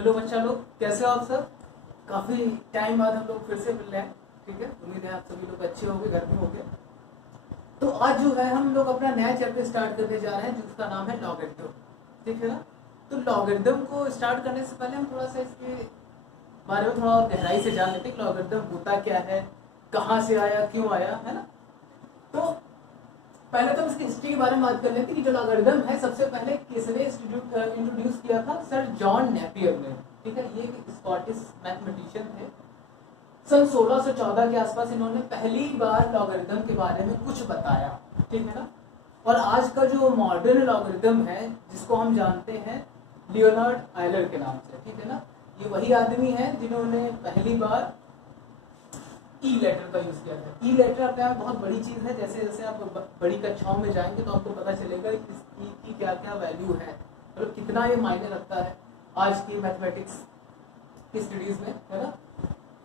Hello बच्चा लोग, कैसे हो आप सब? काफ़ी टाइम बाद हम लोग फिर से मिल रहे हैं। ठीक है, उम्मीद है आप सभी लोग अच्छे होंगे, घर में होंगे। तो आज जो है हम लोग अपना नया चैप्टर स्टार्ट करने जा रहे हैं जिसका नाम है लॉगरिथम। ठीक है ना? तो लॉगरिथम को स्टार्ट करने से पहले हम थोड़ा सा इसके बारे में थोड़ा और गहराई से जान लेते हैं कि लॉगरिथम होता क्या है, कहाँ से आया, क्यों आया, है ना। तो पहले तो इसकी हिस्ट्री के बारे में बात कर लेते हैं कि जो लॉगरिथम है सबसे पहले किसने इंट्रोड्यूस किया था? सर जॉन नेपियर ने। ठीक है, ये एक स्कॉटिश मैथमेटिशियन थे। सन 1614 के आसपास इन्होंने पहली बार लॉगरिथम के बारे में कुछ बताया। ठीक है ना। और आज का जो मॉडर्न लॉगरिथम है जिसको हम जानते हैं लियोनार्ड आयलर के नाम से। ठीक है ना, ये वही आदमी है जिन्होंने पहली बार ई लेटर का यूज किया था। ई लेटर अपने आप बहुत बड़ी चीज है। जैसे जैसे आप बड़ी कक्षाओं में जाएंगे तो आपको पता चलेगा कि इस ई की क्या क्या वैल्यू है, मतलब कितना ये मायने रखता है आज की मैथमेटिक्स की स्टडीज में, है ना।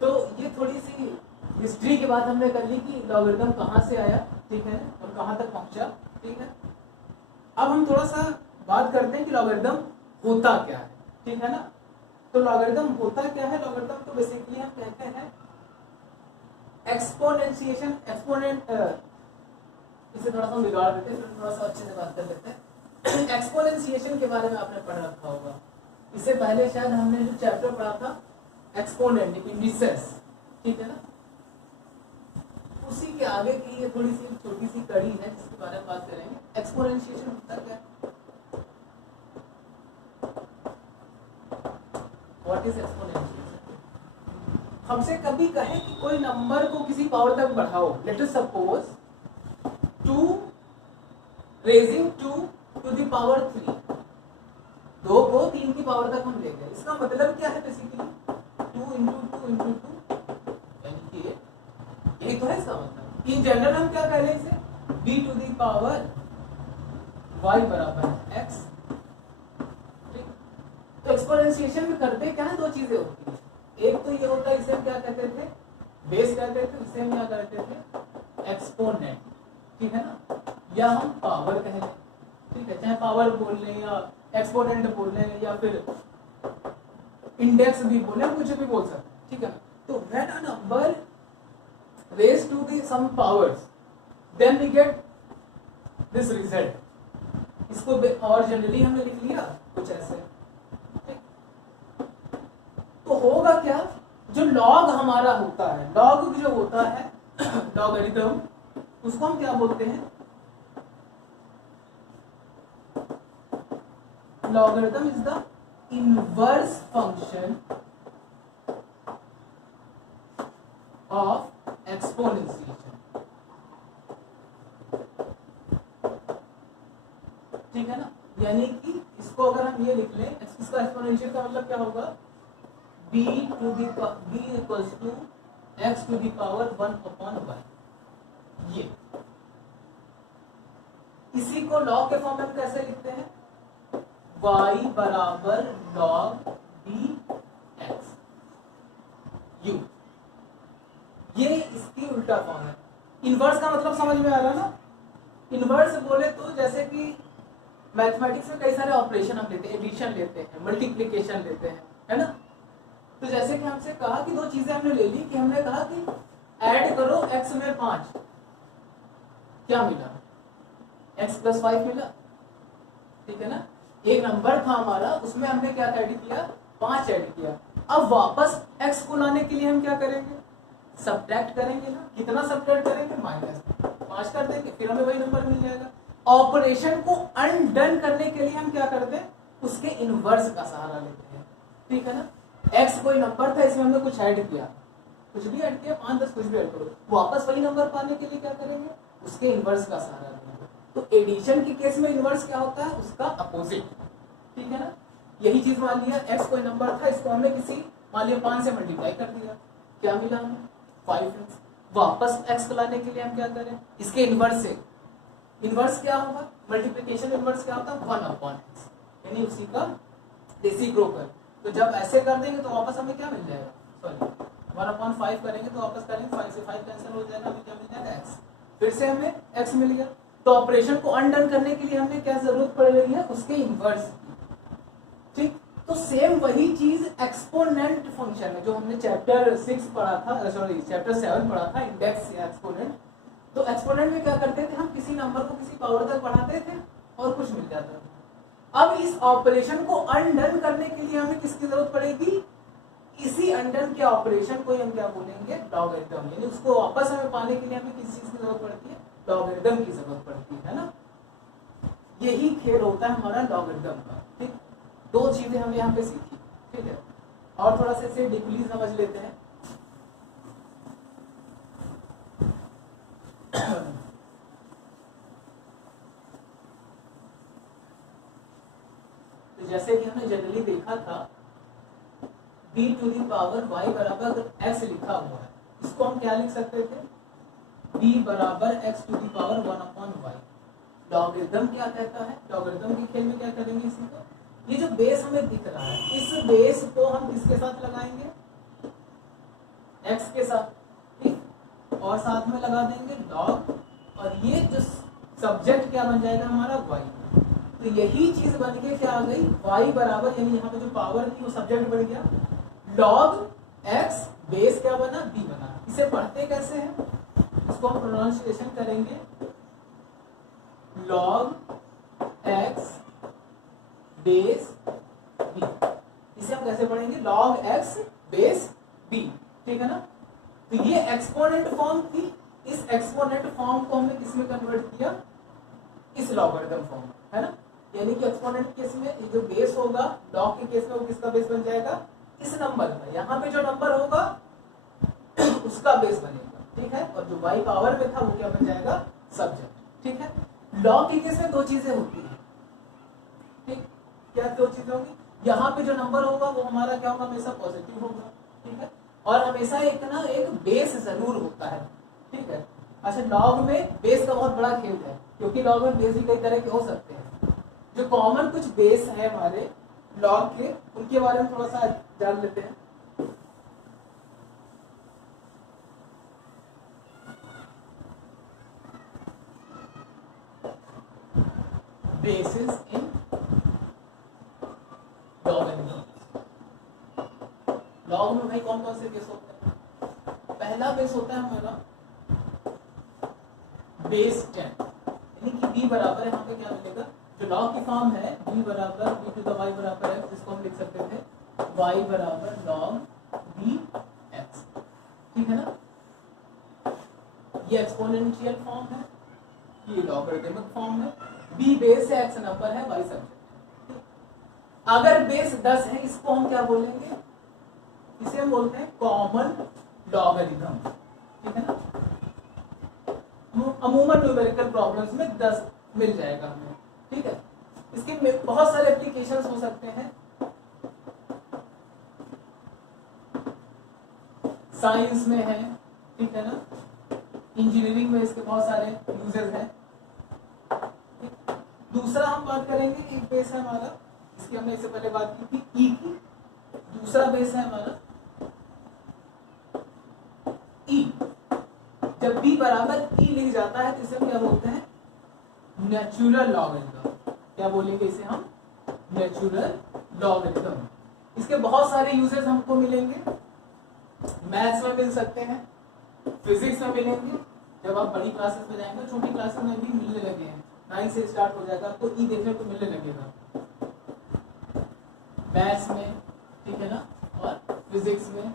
तो ये थोड़ी सी हिस्ट्री के बाद हमने कर ली कि लॉगरिथम कहाँ से आया, ठीक है ना, और कहाँ तक पहुंचा। ठीक है, अब हम थोड़ा सा बात करते हैं कि लॉगरिथम होता क्या है। ठीक है ना। तो लॉगरिथम होता क्या है? लॉगरिथम तो बेसिकली हम कहते हैं एक्सपोनेंशिएशन। एक्सपोनेंट इसे थोड़ा सा बिगाड़ देते हैं, फिर थोड़ा सा अच्छे से बात कर लेते हैं। एक्सपोनेंशिएशन के बारे में आपने पढ़ रखा होगा। इससे पहले शायद हमने जो चैप्टर पढ़ा था एक्सपोनेंट, इंडिसेस। ठीक है ना, उसी के आगे की ये थोड़ी सी छोटी सी कड़ी है जिसके बारे में बात करेंगे। एक्सपोनेंशिएशन होता क्या है? What is exponentiation? हमसे कभी कहे कि कोई नंबर को किसी पावर तक बढ़ाओ, let us suppose 2 raising 2 to the power 3, 2 को 3 की पावर तक हम ले गए। इसका मतलब क्या है? बेसिकली 2 into 2 into 2 यानी कि यही तो है इसका मतलब। इन जनरल हम क्या कह रहे हैं इसे? b to the power y बराबर x। ठीक, तो एक्सपोनेंशिएशन में करते क्या है? दो चीजें होती है। एक तो ये होता है, इसे हम क्या कहते थे? बेस कहते थे। इसे हम क्या कहते थे? एक्सपोनेंट। ठीक है ना, या हम पावर कह लें। ठीक है, चाहे पावर बोल लें या एक्सपोनेंट बोल लें या फिर इंडेक्स भी बोले, कुछ भी बोल सकते हैं। ठीक है ना। तो when a number raise to the some powers then we get this result. इसको और जनरली हमने लिख लिया कुछ ऐसे। तो होगा क्या? जो लॉग हमारा होता है, लॉग जो होता है लॉगरिथम, उसको हम क्या बोलते हैं? Logarithm is the inverse function of exponentiation. ठीक है ना, यानी कि इसको अगर हम ये लिख लें, इसका एक्सपोनेंशियल का मतलब क्या होगा? b to the b equals to x to the power 1/1। ये इसी को लॉग के फॉर्म में हम कैसे लिखते हैं? y बराबर log b x u। ये इसकी उल्टा फॉर्म है। इनवर्स का मतलब समझ में आ रहा ना? इनवर्स बोले तो जैसे कि मैथमेटिक्स में कई सारे ऑपरेशन हम लेते हैं, एडिशन लेते हैं, मल्टीप्लिकेशन लेते हैं, है ना। तो जैसे कि हमसे कहा कि दो चीजें हमने ले ली, कि हमने कहा कि ऐड करो x में 5, क्या मिला? x + 5 मिला। ठीक है ना, एक नंबर था हमारा, उसमें हमने क्या ऐड किया? 5 ऐड किया। अब वापस x को लाने के लिए हम क्या करेंगे? सब्ट्रैक्ट करेंगे ना। कितना सब्ट्रैक्ट करेंगे? -5 कर देंगे, फिर हमें वही नंबर मिल जाएगा। ऑपरेशन को अनडन करने के लिए हम क्या करते हैं? उसके इनवर्स का सहारा लेते हैं। ठीक है ना, x कोई नंबर था, इसमें हमने कुछ ऐड किया, कुछ भी ऐड किया, 5 10 कुछ भी ऐड करो, वापस वही नंबर पाने के लिए क्या करेंगे? उसके इनवर्स का सहारा लेंगे। तो एडिशन के केस में इनवर्स क्या होता है? उसका अपोजिट। ठीक है ना, यही चीज मान लिया x कोई नंबर था, इसको हमने किसी मान लिया 5 से मल्टीप्लाई कर दिया, क्या मिला हमें? 5x। वापस x को लाने के लिए हम क्या करें? इसके इनवर्स से। इनवर्स क्या होगा? मल्टीप्लिकेशन इनवर्स क्या होता है? 1/x, यानी उसी का रेसिप्रोकल। तो जब ऐसे कर देंगे तो वापस हमें क्या मिल जाएगा? सॉरी 1/5 करेंगे तो वापस करेंगे 5 से 5 कैंसिल हो जाएगा, हमें क्या मिल जाएगा? x। फिर से हमें x मिल गया। तो ऑपरेशन को अनडन करने के लिए हमें क्या जरूरत पड़ रही है? उसके इनवर्स की। ठीक, तो सेम वही चीज एक्सपोनेंट फंक्शन में जो हमने चैप्टर 6 पढ़ा था, सॉरी चैप्टर 7 पढ़ा था, इंडेक्स या एक्सपोनेंट। तो एक्सपोनेंट में क्या करते थे हम, किसी नंबर को किसी पावर तक बढ़ाते थे और कुछ मिल जाता था। अब इस ऑपरेशन को अनडन करने के लिए हमें किसकी जरूरत पड़ेगी, इसी अनडन के ऑपरेशन को हम क्या बोलेंगे, लॉगरिथम। यानी उसको वापस हमें पाने के लिए हमें किस चीज की जरूरत पड़ती है, लॉगरिथम की जरूरत पड़ती है ना। यही खेल होता है हमारा लॉगरिथम का। ठीक, दो चीजें हमने यहाँ पे सीखी। ठीक है, और थोड़ा सा इसे डीपली समझ लेते हैं। तो जैसे कि हमने जनरली देखा था b to the power y बराबर x लिखा हुआ है, इसको हम क्या लिख सकते थे, b बराबर x to the power 1/y। Logarithm क्या कहता है, लॉगरिथम के खेल में क्या करेंगे इसी को, ये जो बेस हमें दिख रहा है इस बेस को हम किसके साथ लगाएंगे, x के साथ। ठीक, और साथ में लगा देंगे लॉग, और ये जो सब्जेक्ट क्या बन जाएगा हमारा y। तो यही चीज बन के क्या आ गई, y बराबर, यानी यहाँ पे जो पावर थी वो सब्जेक्ट बन गया, लॉग x बेस क्या बना, b बना। इसे पढ़ते कैसे हैं, इसको हम प्रोनाउंसिएशन करेंगे log x बेस b। इसे हम कैसे पढ़ेंगे, log x बेस b। ठीक है ना। तो ये एक्सपोनेंट फॉर्म थी, इस एक्सपोनेंट फॉर्म को हमने किसमें कन्वर्ट किया, इस लॉगरिथम फॉर्म, है ना। यानी कि एक्सपोनेंट केस में ये जो बेस होगा, लॉग के केस में वो किसका बेस बन जाएगा, इस नंबर का। यहाँ पे जो नंबर होगा उसका बेस बनेगा। ठीक है, और जो y पावर में था वो क्या बन जाएगा, सब्जेक्ट। ठीक है, लॉग के केस में दो चीजें होती है। ठीक, क्या दो चीजें होंगी, यहाँ पे जो नंबर होगा वो हमारा क्या होगा, हमेशा पॉजिटिव होगा। ठीक है, और हमेशा एक ना एक बेस जरूर होता है। ठीक है, अच्छा लॉग में बेस का बहुत बड़ा खेल है, क्योंकि लॉग में बेस भी कई तरह के हो सकते हैं। जो कॉमन कुछ बेस है हमारे लॉग के, उनके बारे में थोड़ा सा जान लेते हैं। बेसिस इन लॉगरिथम। लॉग में भाई कौन कौन से बेस होते हैं, पहला बेस होता है हमारा बेस 10, यानी कि b बराबर यहाँ पे क्या मिलेगा, जो लॉग की फॉर्म है b बराबर b टू द y बराबर x, जिसको हम लिख सकते थे y बराबर log b x। ठीक है ना, ये एक्सपोनेंशियल फॉर्म है, ये लॉगरिथमिक फॉर्म है। b बेस है, x नंबर है, y सब्जेक्ट। अगर बेस 10 है, इसको हम क्या बोलेंगे, इसे हम बोलते हैं कॉमन लॉगरिथम। ठीक है ना, अमूमन न्यूमेरिकल प्रॉब्लम्स में 10 मिल जाएगा हमें। ठीक है, इसके बहुत सारे एप्लीकेशंस हो सकते हैं, साइंस में है, ठीक है ना, इंजीनियरिंग में इसके बहुत सारे यूजेस हैं। दूसरा हम बात करेंगे, एक बेस है हमारा, इसकी हमने इससे पहले बात की थी ई की। दूसरा बेस है हमारा ई। जब b बराबर e लिख जाता है तो इसे हम क्या बोलते हैं, नेचुरल लॉगरिथम। क्या बोलेंगे इसे हम, नेचुरल लॉगरिथम। इसके बहुत सारे यूजेस हमको मिलेंगे, मैथ्स में मिल सकते हैं, फिजिक्स में मिलेंगे, जब आप बड़ी क्लासेस में जाएंगे, छोटी क्लासेस में भी मिलने लगे हैं, 9 से स्टार्ट हो जाएगा, आपको ई देखने को मिलने लगेगा मैथ्स में। ठीक है ना, और फिजिक्स में।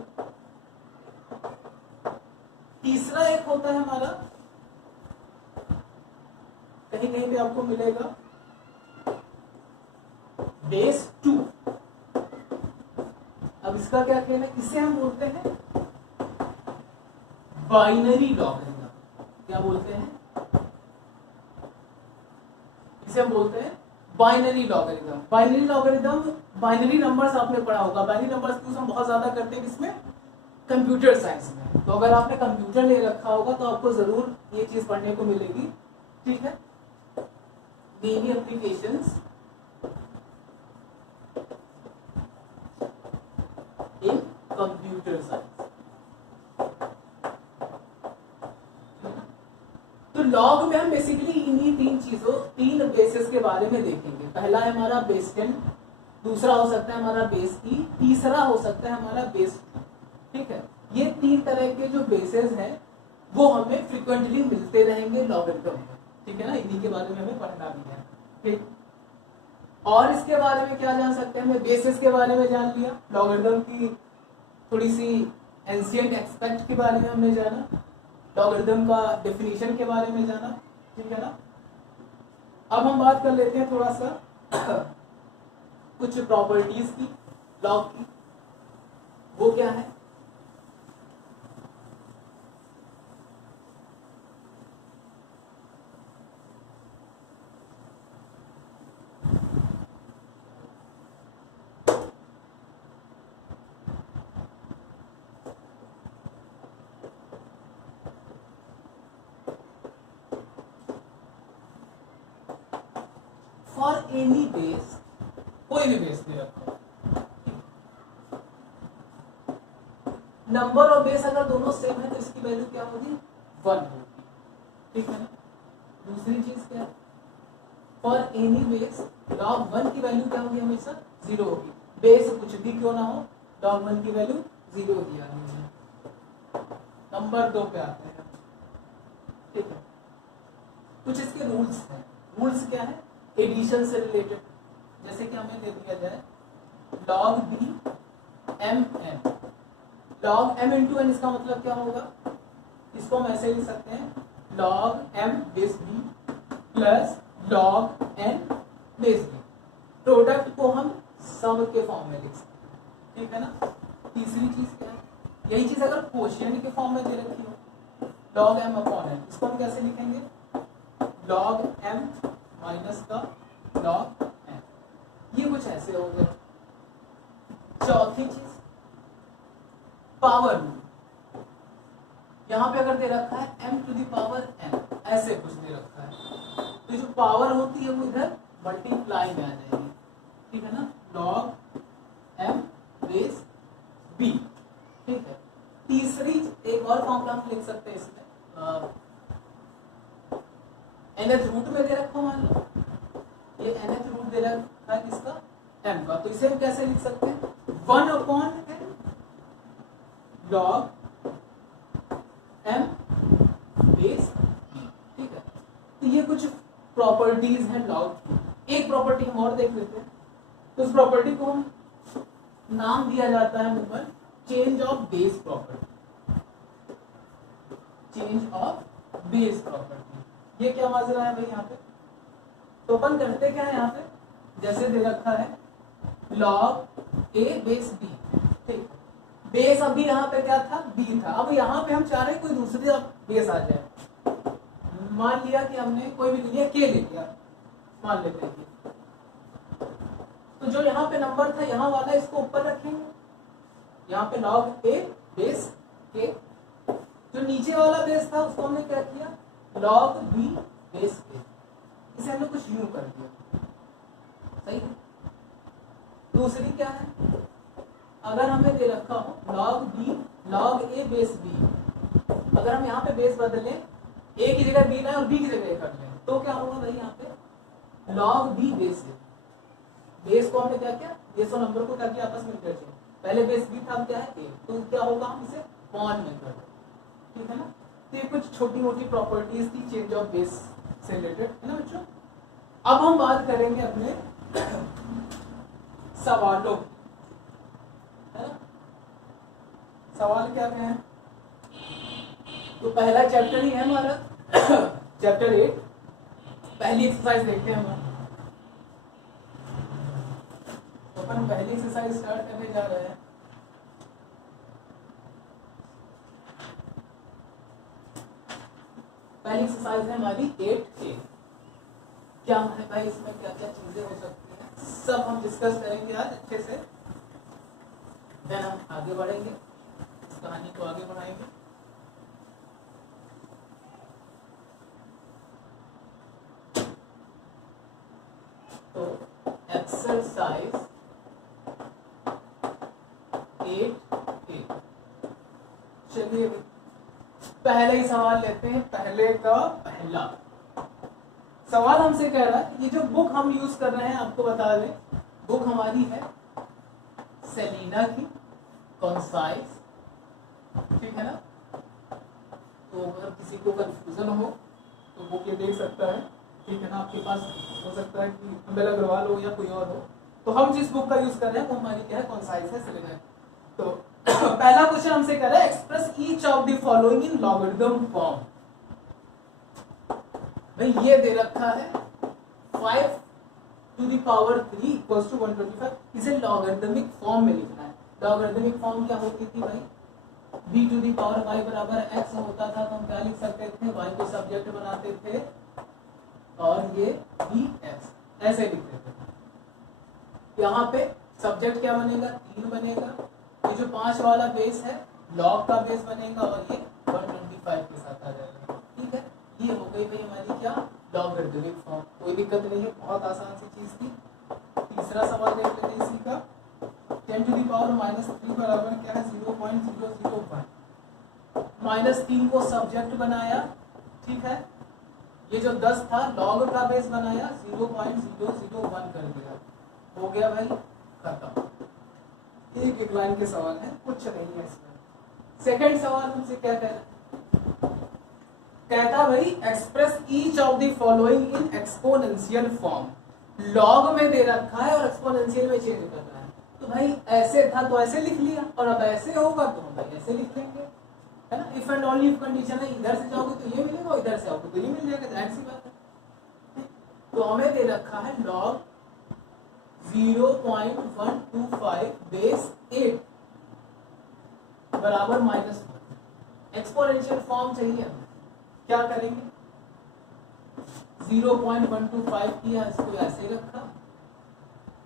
तीसरा एक होता है हमारा, कहीं कहीं पे आपको मिलेगा बेस 2। अब इसका क्या कहना है, इसे हम बोलते हैं बाइनरी लॉगरिथम। क्या बोलते हैं, इसे हम बोलते हैं binary logarithm. Binary logarithm, binary numbers आपने पढ़ा होगा, बाइनरी नंबर्स यूज हम बहुत ज्यादा करते हैं किसमें, कंप्यूटर साइंस में। तो अगर आपने कंप्यूटर ले रखा होगा तो आपको जरूर ये चीज पढ़ने को मिलेगी। ठीक है, many applications in computer science. तो लॉग में हम बेसिकली इन्हीं तीन चीजों, तीन बेसिस के बारे में देखेंगे। पहला है हमारा बेस 10, दूसरा हो सकता है हमारा बेस ई, तीसरा हो सकता है हमारा बेस टू। ठीक है, ये 3 तरह के जो बेसेस हैं वो हमें फ्रिक्वेंटली मिलते रहेंगे लॉगरिथम में। ठीक है ना, इन्हीं के बारे में हमें पढ़ना भी है। ठीक, और इसके बारे में क्या जान सकते हैं, हमने बेसिस के बारे में जान लिया, लॉगरिथम की थोड़ी सी एंशिएंट एस्पेक्ट के बारे में हमने जाना, लॉगरिथम का डेफिनेशन के बारे में जाना। ठीक है ना, अब हम बात कर लेते हैं थोड़ा सा कुछ प्रॉपर्टीज की लॉग की। वो क्या है, फॉर एनी बेस, कोई भी बेस दे रखो, नंबर और बेस अगर दोनों सेम है तो इसकी वैल्यू क्या होगी, 1 होगी। ठीक है ना, दूसरी चीज क्या है, फॉर एनी बेस log 1 की वैल्यू क्या होगी, हमेशा 0 होगी। बेस कुछ भी क्यों ना हो, log 1 की वैल्यू 0 ही आनी है। नंबर 2 पे आते हैं। ठीक है, कुछ इसके रूल्स हैं। रूल्स क्या है, एडिशन से रिलेटेड, जैसे कि हमें दे दिया जाए log b mn, log m into n, इसका मतलब क्या होगा, इसको हम ऐसे लिख सकते हैं log m base b plus log n base b। Product को हम सम के फॉर्म में लिख सकते हैं। ठीक है ना, तीसरी चीज क्या है, यही चीज अगर क्वोशिएंट के फॉर्म में दे रखी हो, log m अपॉन n, इसको हम कैसे लिखेंगे, log m माइनस का log n, ये कुछ ऐसे हो गए। चौथी चीज पावर रूल, यहां पे अगर दे रखा है m to the power n, ऐसे कुछ दे रखा है, तो जो पावर होती है वो इधर मल्टीप्लाई में आ जाएगी। ठीक है ना, log m बेस b। ठीक है, तीसरी एक और फॉर्मूला हम लिख सकते हैं इसमें, nth रूट में दे रखा, मान लो ये nth रूट दे रखा है किसका, m का, तो इसे हम कैसे लिख सकते हैं, 1 upon n log m base b। ठीक है, तो ये कुछ प्रॉपर्टीज हैं लॉग की। एक प्रॉपर्टी हम और देख लेते हैं, तो उस प्रॉपर्टी को हम नाम दिया जाता है number change of base property. Change of base property, ये क्या माजरा है भाई यहाँ पे, तो अपन करते क्या है यहाँ पे, जैसे दे रखा है log a बेस b। ठीक, बेस अभी यहाँ पे क्या था, b था, अब यहाँ पे हम चाह रहे हैं कोई दूसरी बेस आ जाए। मान लिया कि हमने कोई भी लिया, k ले लिया, मान लेते हैं, तो जो यहाँ पे नंबर था यहाँ वाला इसको ऊपर रखेंगे, यहाँ पे log a बेस k, जो नीचे वाला बेस था उसको हमने क्या किया, log b बेस k, इसे हमने कुछ यूं कर दिया। सही है, दूसरी क्या है, अगर हमें दे रखा हो log b log a base b, अगर हम यहाँ पे बेस बदलें, a की जगह b लाएं और b की जगह a कर लें, तो क्या होगा भाई, यहाँ पे log b base a, base को हमने क्या किया, बेस और नंबर को क्या किया, आपस में इंटरचेंज, पहले बेस b था, अब क्या है a, तो क्या होगा, हम इसे बॉन्ड में कर दें। ठीक है ना, तो ये कुछ छोटी मोटी प्रॉपर्टीज थी चेंज ऑफ बेस से रिलेटेड, है ना बच्चों। अब हम बात करेंगे अपने सवालों, है ना, सवाल क्या हैं, तो पहला चैप्टर ही है हमारा चैप्टर 8, पहली एक्सरसाइज देखते हैं हम। तो अपन पहली एक्सरसाइज स्टार्ट करने जा रहे हैं। पहली एक्सरसाइज है हमारी 8A। क्या है भाई, इसमें क्या क्या चीजें हो सकती हैं, सब हम डिस्कस करेंगे आज अच्छे से, देन हम आगे बढ़ेंगे, इस कहानी को आगे बढ़ाएंगे। तो एक्सरसाइज 8A, चलिए पहले ही सवाल लेते हैं। पहले का पहला सवाल हमसे कह रहा है, ये जो बुक हम यूज कर रहे हैं, आपको बता दें बुक हमारी है सेलिना की कॉन्साइज, ठीक है ना। तो अगर किसी को कंफ्यूजन हो तो बुक ये देख सकता है, ठीक है ना। आपके पास हो सकता है कि अम्बेला अग्रवाल हो या कोई और हो। तो हम जिस बुक का यूज कर रहे हैं वो हमारी क्या है, कॉन्साइज है, सेलिना। तो पहला क्वेश्चन हमसे कह रहा है express each of the following in logarithm form. भाई ये दे रखा है 5 to the power 3 equals to 125, इसे लॉगरिथमिक फॉर्म में लिखना है। लॉगरिथमिक फॉर्म क्या होती थी भाई, b to the power y बराबर x होता था, तो हम क्या लिख सकते थे, y को सब्जेक्ट बनाते थे और ये bx ऐसे लिखते थे। यहाँ पे सब्जेक्ट क्या बनेगा, 3 बनेगा, ये जो 5 वाला बेस है लॉग का बेस बनेगा और ये 125 के साथ आ जाएगा, ठीक है। ये हो गई भाई हमारी क्या, लॉगरिथमिक फॉर्म। कोई दिक्कत नहीं है, बहुत आसान सी चीज थी। तीसरा सवाल देख लेते हैं इसी का। 10 to the power -3 बराबर क्या है, 0.001। -3 को सब्जेक्ट बनाया, ठीक है। ये जो 10 था लॉग का बेस बनाया, 0.001 कर दिया, हो गया भाई खत्म। एक एक लाइन के सवाल है, कुछ नहीं है इसमें। सेकंड सवाल हमसे क्या कह रहा है, कहता भाई express each of the following in exponential form. Log में दे रखा है और एक्सपोनेंशियल में चेंज कर रहा है। तो भाई ऐसे था तो ऐसे लिख लिया, और अब ऐसे होगा तो हम भाई ऐसे लिख लेंगे, है ना। If and only if condition है, इधर से जाओगे तो ये मिलेगा, इधर से आओगे तो ये मिल जाएगा, जाहिर सी बात है। तो हमें दे रखा है लॉग 0.125 बेस 8 बराबर -1। एक्सपोनेंशियल फॉर्म चाहिए हमें, क्या करेंगे, 0.125 किया, इसको ऐसे रखा,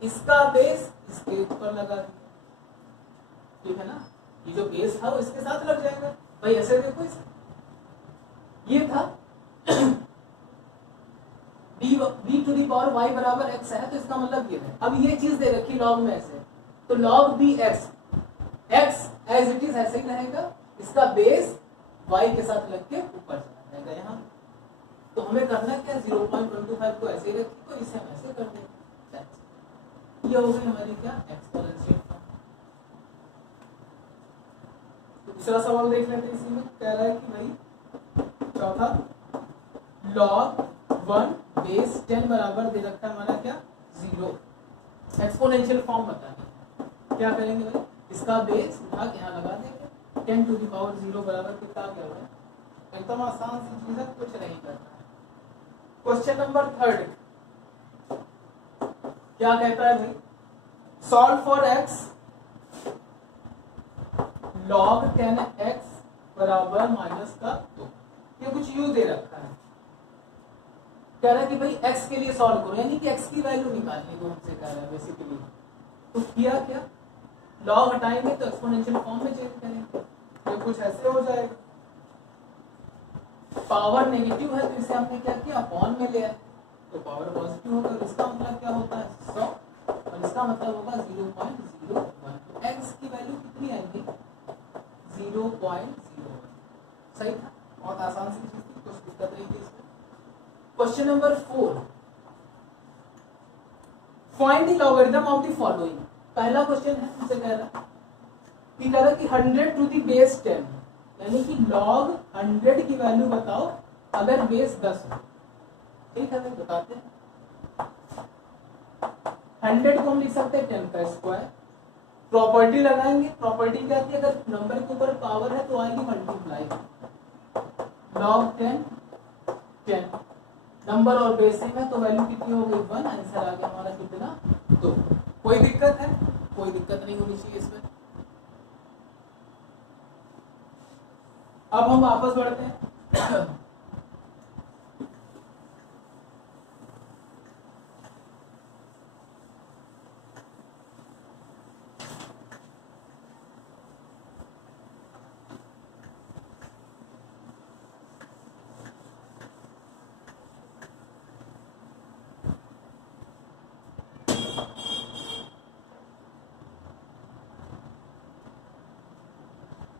इसका बेस इसके ऊपर लगा दिया, ठीक है ना। ये जो बेस था वो इसके साथ लग जाएगा भाई, ऐसे देखो इसे, ये था b to the power y बराबर x है, तो इसका मतलब ये है। अब ये चीज दे रखी लॉग में ऐसे, तो log bx x as it is ऐसे ही रहेगा, इसका बेस y के साथ लग के ऊपर चला जाएगा यहाँ। तो हमें करना क्या, 0.125 को ऐसे ही रखी, तो इसे हम ऐसे कर देंगे। ये हो गई हमारी क्या, एक्सपोनेंशियल फॉर्म। दूसरा सवाल देख लेते हैं, इसी में कह रहा है कि भाई चौथा, log 1 बेस 10 बराबर दे रखा है हमारा क्या, 0। एक्सपोनेंशियल फॉर्म बतानी है, क्या करेंगे भाई, इसका बेस उठा के यहाँ लगा देंगे, 10 to the power 0 बराबर कितना आ गया, एकदम आसान सी चीज है, कुछ नहीं करना है। क्वेश्चन नंबर 3 क्या कहता है भाई, solve for x log 10x बराबर -2। ये कुछ u दे रखा है, कह रहा है कि भाई x के लिए सॉल्व करो, यानी कि x की वैल्यू निकालने को हमसे कह रहा है बेसिकली। तो किया क्या, log हटाएंगे तो एक्सपोनेंशियल फॉर्म में चेंज करेंगे, ये कुछ ऐसे हो जाएगा। पावर नेगेटिव है तो इसे हमने क्या किया, अपॉन में ले आए, तो पावर पॉजिटिव होगा, और इसका मतलब क्या होता है 100, और इसका मतलब होगा 0.01। x की वैल्यू कितनी आएगी, 0.01। सही था, बहुत आसान सी चीज थी, कुछ दिक्कत नहीं थी इसमें। Question number 4, find the logarithm of the following. पहला क्वेश्चन है, हमसे कह रहा है कि 100 टू द बेस 10, यानी कि log 100 की वैल्यू बताओ अगर बेस 10 हो, ठीक है, मैं बताते हैं। 100 को हम लिख सकते हैं 10 का स्क्वायर, प्रॉपर्टी लगाएंगे, प्रॉपर्टी क्या है, अगर नंबर के ऊपर पावर है तो आएगी मल्टीप्लाई, log 10 नंबर और बेस सेम है तो वैल्यू कितनी हो गई 1, आंसर आ गया हमारा कितना 2। कोई दिक्कत है, कोई दिक्कत नहीं होनी चाहिए इसमें। अब हम वापस बढ़ते हैं।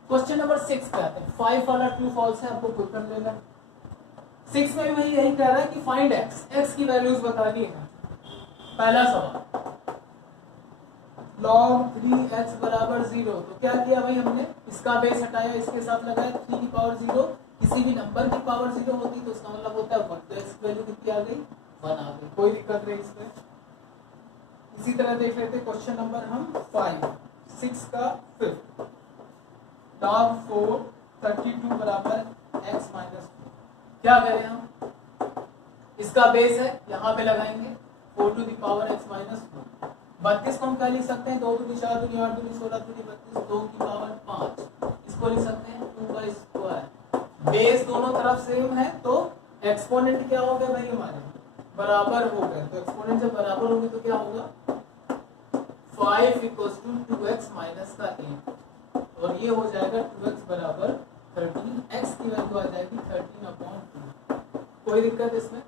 क्वेश्चन नंबर 6 पे आते हैं। 5 वाला ट्रू फॉल्स है, आपको खुद कर लेना। 6 में वही यही कह रहा है कि फाइंड x, x की वैल्यूज बतानी है। पहला सवाल, log 3x बराबर 0। तो क्या किया भाई हमने, इसका बेस हटाया, इसके साथ लगाया 3 की पावर 0। किसी भी नंबर की पावर 0 होती तो उसका मतलब होता है 1। तो x की वैल्यू कितनी आ गई, 1 आ गई। कोई दिक्कत नहीं इसमें। इसी तरह देख लेते क्वेश्चन नंबर हम 6 का 5th। log 4 32 बराबर x माइनस 4। क्या करें हम, इसका बेस है यहाँ पे लगाएंगे 4 to the power x minus 4। 32 को हम क्या लिख सकते हैं, 2 दूनी 4 दूनी 8 दूनी 16 दूनी 32, 2 की पावर 5। इसको लिख सकते हैं 2 का स्क्वायर। बेस दोनों तरफ सेम है तो एक्सपोनेंट क्या हो गए भाई हमारे, बराबर हो गए। तो एक्सपोनेंट जब बराबर होंगे तो क्या होगा, 5 इक्वल्स टू 2x माइनस का 8 और ये हो जाएगा 2x बराबर 13। x की वैल्यू आ जाएगी 13/2। कोई दिक्कत इसमें,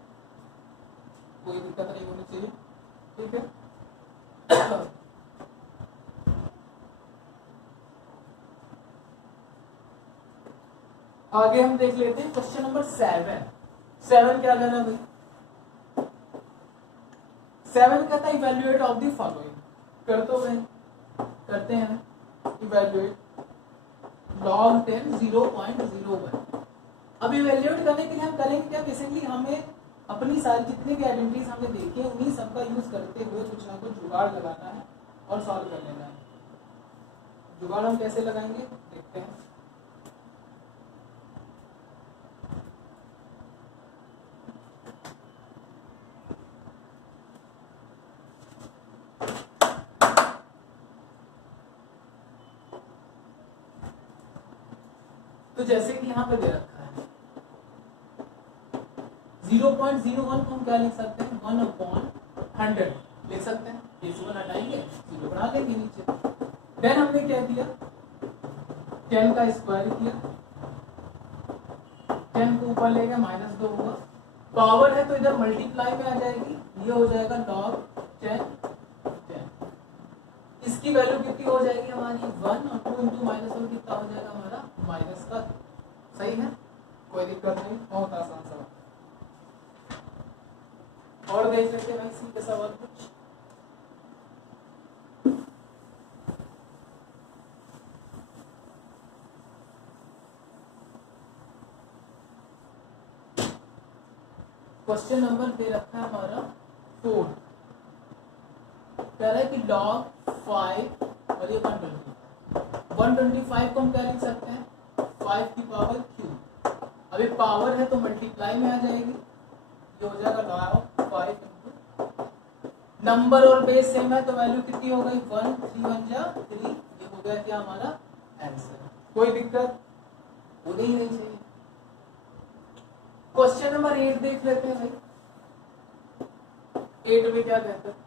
कोई दिक्कत नहीं होनी चाहिए, ठीक है। आगे हम देख लेते हैं क्वेश्चन नंबर 7 क्या कहना भाई, 7 कहता है इवैल्यूएट ऑफ द फॉलोइंग। कर तो भाई करते हैं, इवैल्यूएट log 10 0.01। अब इवैल्यूएट करने के लिए हम करेंगे क्या, बेसिकली हमें अपनी सारी जितनी भी आइडेंटिटीज हमने देखी है उन्हीं सबका यूज करते हुए कुछ ना कुछ जुगाड़ लगाना है और सॉल्व कर लेना है। जुगाड़ हम कैसे लगाएंगे देखते हैं। तो जैसे कि यहाँ पे दे रखा है 0.01 को हम क्या लिख सकते हैं, 1/100 लिख सकते हैं। ये 0 हटाएंगे 0 बढ़ा देंगे नीचे। देन हमने क्या किया, 10 का स्क्वायर किया, 10 को ऊपर ले गए -2 होगा। पावर है तो इधर मल्टीप्लाई में आ जाएगी, ये हो जाएगा log 10। इसकी वैल्यू कितनी हो जाएगी हमारी 1 और 2 इंटू -1 कितना हो जाएगा हमारा माइनस का। सही है, कोई दिक्कत नहीं, बहुत आसान सवाल। और देख लेते हैं भाई इसी के सवाल कुछ। क्वेश्चन नंबर दे रखा है हमारा 4। कह रहा है कि log 5 और ये 125 को हम क्या लिख सकते हैं, 5 की पावर क्यूब। अभी पावर है तो मल्टीप्लाई में आ जाएगी, ये हो जाएगा log 5 इंटू नंबर और बेस सेम है तो वैल्यू कितनी हो गई 1, 3 1 जा 3। ये हो गया क्या हमारा आंसर। कोई दिक्कत होनी ही नहीं चाहिए। क्वेश्चन नंबर 8 देख लेते हैं भाई। 8 में क्या कहते हैं,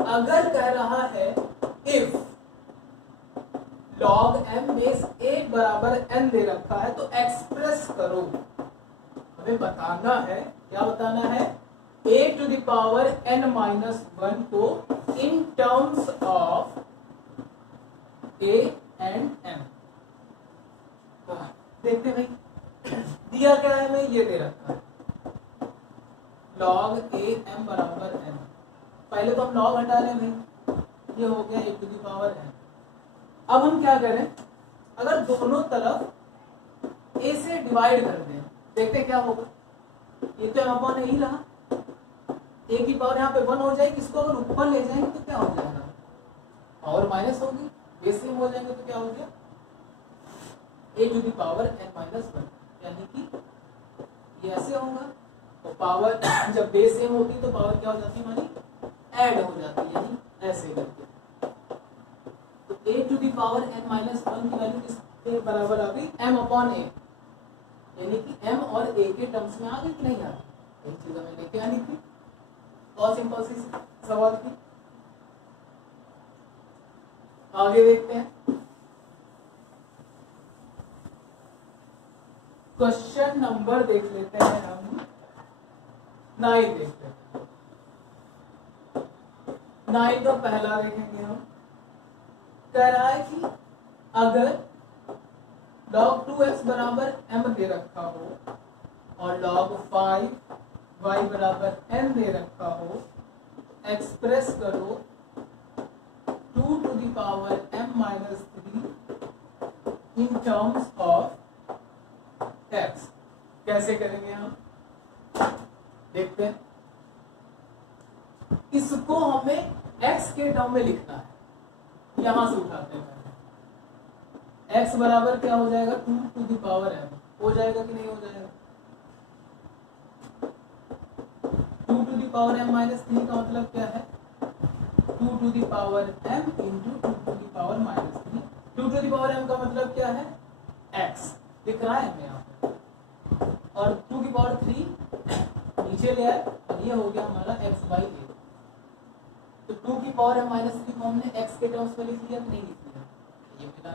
अगर कह रहा है इफ log m बेस 8 बराबर n दे रखा है तो एक्सप्रेस करो। हमें बताना है, क्या बताना है, a to the power n minus 1 को in terms of a and m। देखते भाई दिया क्या है हमें, ये दे रखा है log a m बराबर n। पहले तो हम log हटा रहे हैं भाई, ये हो गया a to the power n। अब हम क्या करें, अगर दोनों तरफ a से डिवाइड कर दें, देखते क्या होगा। ये तो m अपॉन a रहा, a की पावर यहाँ पे 1 हो जाएगी। इसको अगर ऊपर ले जाएंगे तो क्या हो जाएगा, पावर माइनस होगी, बेस सेम हो जाएंगे तो क्या हो गया a to the power n minus 1। यानी कि ये ऐसे होगा तो पावर जब बेस सेम होती है तो पावर क्या हो जाती है हमारी, ऐड हो जाती है, यानी ऐसे करके। तो a to the power n minus 1 की वैल्यू किसके बराबर आ गई, m अपॉन a। यानी कि m और a के टर्म्स में आ गई कि नहीं आ गई, यही चीज हमें लेके आनी थी। बहुत सिंपल सी सवाल थी। आगे देखते हैं क्वेश्चन नंबर देख लेते हैं हम 9 देखते हैं। 9 तो पहला देखेंगे हम। कह रहा है कि अगर log 2x बराबर m दे रखा हो और log 5 y बराबर n दे रखा हो, एक्सप्रेस करो the power m-3 in terms of x। कैसे करेंगे हम देखते हैं। इसको हमें x के टर्म में लिखना है। यहां से उठाते हैं। x बराबर क्या हो जाएगा 2 टू द पावर m। हो जाएगा कि नहीं हो जाएगा? 2 टू द पावर m-3 का मतलब क्या है 2 to the power m into 2 to the power -3। 2 to the power m का मतलब क्या है x दिख रहा है हमें यहाँ पे, और 2 की पावर 3 नीचे ले आए और ये हो गया हमारा x/a। तो 2 की पावर m-3 को हमने x के टर्म्स में लिख लिया कि नहीं लिख लिया? ये मिला।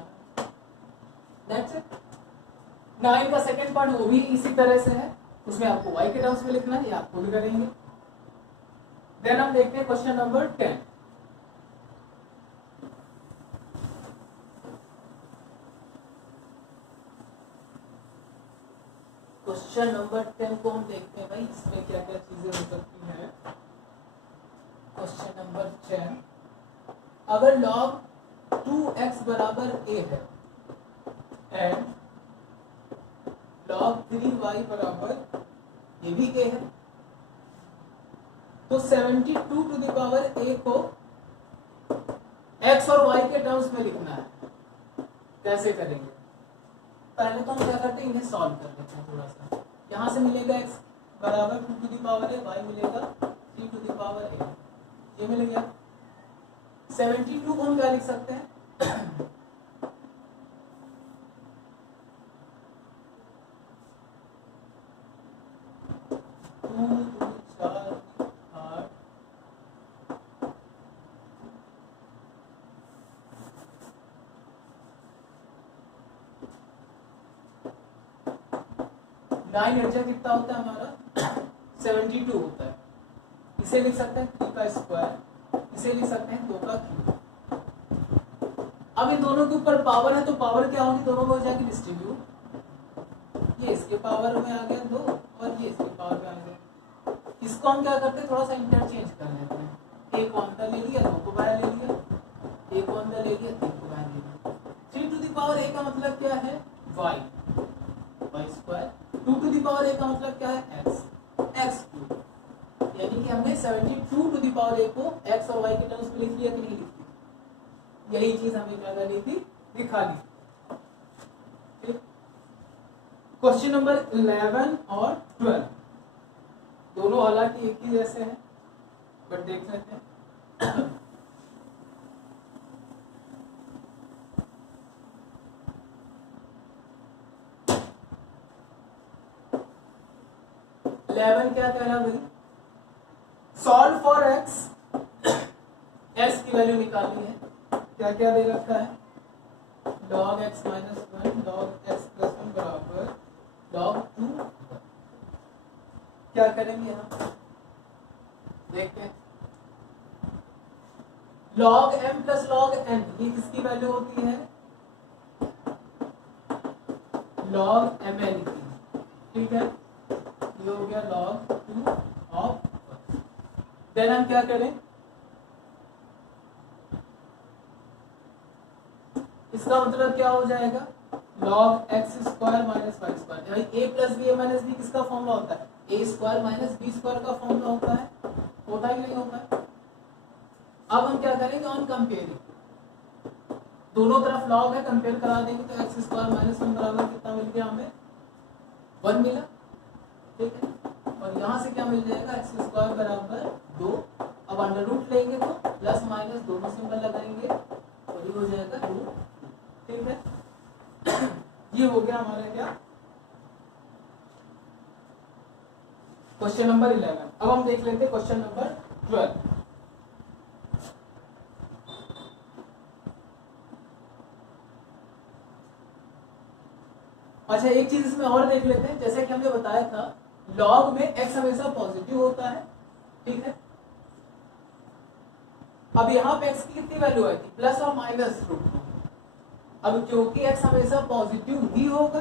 That's it. 9 का सेकंड पार्ट वो भी इसी तरह से है, उसमें आपको y के टर्म्स में लिखना है, ये आपको भी करेंगे। देन हम देखते हैं क्वेश्चन नंबर 10। क्वेश्चन नंबर 10 को हम देखते हैं भाई इसमें क्या क्या चीजें हो सकती हैं। क्वेश्चन नंबर 10, अगर log 2x बराबर a है एंड log 3y बराबर ये भी a है, तो 72 टू द पावर a को x और y के टर्म्स में लिखना है। कैसे करेंगे? पहले तो हम क्या करते हैं, इन्हें सॉल्व कर लेते हैं थोड़ा सा। यहां से मिलेगा x बराबर 2 to the power a, y मिलेगा 3 टू द पावर a, ये मिल गया। 72 को हम क्या लिख सकते हैं 9 अर्जा कितना होता है हमारा 72 होता है। इसे लिख सकते हैं 3 का स्क्वायर, इसे लिख सकते हैं 2 का क्यूब। अब इन दोनों के ऊपर पावर है तो पावर क्या होगी, दोनों को हो जाएगी डिस्ट्रीब्यूट। ये इसके पावर में आ गया 2 और ये इसके पावर में आ गया। इसको हम क्या करते हैं थोड़ा सा इंटरचेंज कर लेते हैं। एक को अंदर ले लिया, 2 को बाहर ले लिया, एक को अंदर ले लिया, 3 को बाहर ले लिया। 3 टू द पावर a का मतलब क्या है y square. 2 to the power a का मतलब क्या है x क्यूब। यानी कि हमने 72 टू द पावर a को x और y के टर्म्स में लिख लिया कि नहीं लिख लिया? यही चीज हमें क्या करनी थी, दिखा ली। क्वेश्चन नंबर 11 और 12 दोनों हालांकि एक ही जैसे हैं, बट देख लेते हैं। 11 क्या कह रहा भाई, सॉल्व फॉर x, x की वैल्यू निकालनी है। क्या क्या दे रखा है log x minus 1 log x plus 1 बराबर log 2। क्या करेंगे हम देखते हैं। log m plus log n ये किसकी वैल्यू होती है log mn की, ठीक है। ये हो गया log 2 ऑफ। देन हम क्या करें, इसका मतलब क्या हो जाएगा log x square minus y square. भाई a plus b minus b किसका फॉर्मूला होता है, a square minus b square का फॉर्मूला होता है कि नहीं होता है। अब हम क्या करेंगे ऑन कंपेयरिंग, दोनों तरफ log है, कंपेयर करा देंगे तो x स्क्वायर माइनस 1 बराबर कितना मिल गया हमें 1 मिला, ठीक है। और यहां से क्या मिल जाएगा x स्क्वायर बराबर 2। अब अंडर रूट लेंगे तो प्लस माइनस दोनों सिंबल लगाएंगे और ये हो जाएगा 2, ठीक है। ये हो गया हमारा क्या क्वेश्चन नंबर 11। अब हम देख लेते हैं क्वेश्चन नंबर 12। अच्छा एक चीज इसमें और देख लेते हैं, जैसे कि हमने बताया था लॉग में x हमेशा पॉजिटिव होता है, ठीक है। अब यहाँ पे x की कितनी वैल्यू आएगी प्लस और माइनस रूट। अब क्योंकि x हमेशा पॉजिटिव ही होगा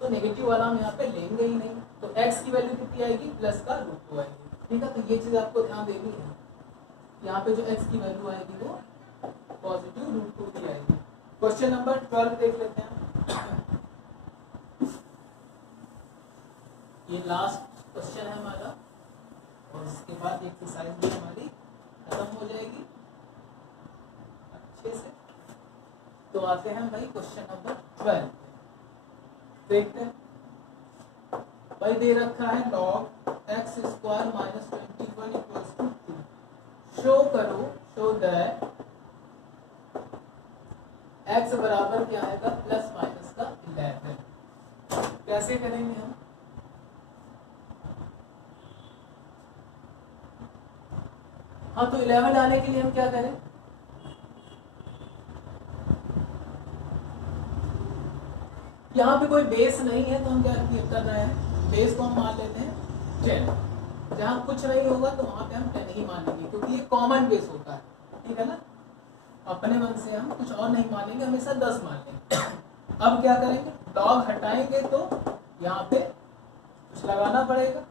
तो नेगेटिव वाला हम यहाँ पे लेंगे ही नहीं, तो x की वैल्यू कितनी आएगी प्लस का रूट 2 आएगी, ठीक है। तो ये चीज आपको ध्यान देनी है, यहाँ पे जो x की वैल्यू आएगी वो पॉजिटिव रूट 2 भी आएगी। क्वेश्चन नंबर 12 देख लेते हैं। ये लास्ट क्वेश्चन है हमारा और इसके बाद एक्सरसाइज भी हमारी खत्म हो जाएगी अच्छे से। तो आते हैं भाई क्वेश्चन नंबर 12 देखते हैं। भाई दे रखा है log x square minus 21 equals to 2। Show करो, शो दैट x बराबर क्या आएगा प्लस माइनस का 11। कैसे करेंगे हम? हाँ तो 11 लाने के लिए हम क्या करें? यहाँ पे कोई बेस नहीं है तो हम क्या कर रहे हैं, बेस को हम मान लेते हैं 10। जहाँ कुछ नहीं होगा तो वहां पे हम 10 ही मानेंगे क्योंकि ये कॉमन बेस होता है, ठीक है ना। अपने मन से हम कुछ और नहीं मानेंगे, हमेशा 10 मान लेंगे। अब क्या करेंगे, लॉग हटाएंगे तो यहाँ पे कुछ लगाना पड़ेगा।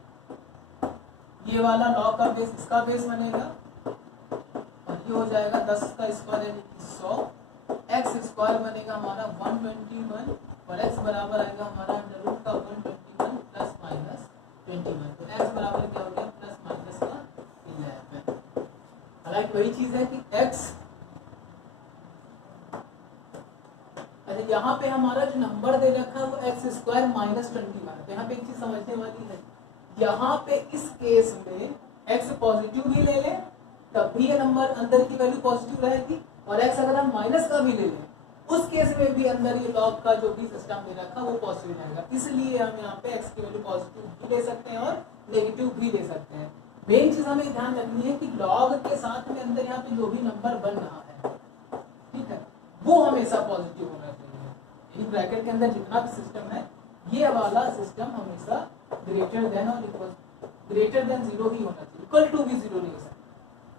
ये वाला लॉग का बेस इसका बेस बनेगा और ये हो जाएगा 10 का स्क्वायर यानी कि 100। एक्स स्क्वायर बनेगा हमारा 121 और x बराबर आएगा हमारा अंडर रूट का 121 प्लस माइनस 21। तो x बराबर क्या हो गया प्लस माइनस का 11। हालांकि वही चीज है कि x, अच्छा यहाँ पे हमारा जो नंबर दे रखा है वो एक्स स्क्वायर माइनस 21। तो यहाँ पे एक चीज समझने वाली है, यहाँ पे इस केस में x पॉजिटिव भी ले लें तब भी ये नंबर अंदर की वैल्यू पॉजिटिव रहेगी, और x अगर हम माइनस का भी ले लें उस केस में भी अंदर ये लॉग का जो भी सिस्टम दे रखा वो पॉजिटिव रहेगा। इसलिए हम यहाँ पे x की वैल्यू पॉजिटिव भी ले सकते हैं और नेगेटिव भी ले सकते हैं। मेन चीज हमें ध्यान रखनी है कि लॉग के साथ में अंदर यहाँ पे जो भी नंबर बन रहा है, ठीक है, वो हमेशा पॉजिटिव होना चाहिए। यानी ब्रैकेट के अंदर जितना भी सिस्टम है ये वाला सिस्टम हमेशा ग्रेटर देन और इक्वल ग्रेटर देन 0 ही होना चाहिए, इक्वल टू भी 0 नहीं हो सकता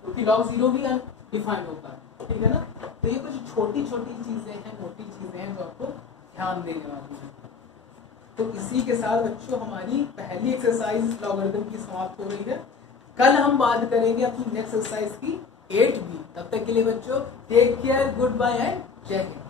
क्योंकि लॉग 0 भी अनडिफाइंड होता है, ठीक है ना। तो ये कुछ छोटी छोटी चीजें हैं, मोटी चीजें हैं जो आपको ध्यान देने वाली है। तो इसी के साथ बच्चों हमारी पहली एक्सरसाइज लॉगरिथम की समाप्त हो रही है। कल हम बात करेंगे अपनी नेक्स्ट एक्सरसाइज की 8B। तब तक के लिए बच्चों take care, good bye and जय हिंद।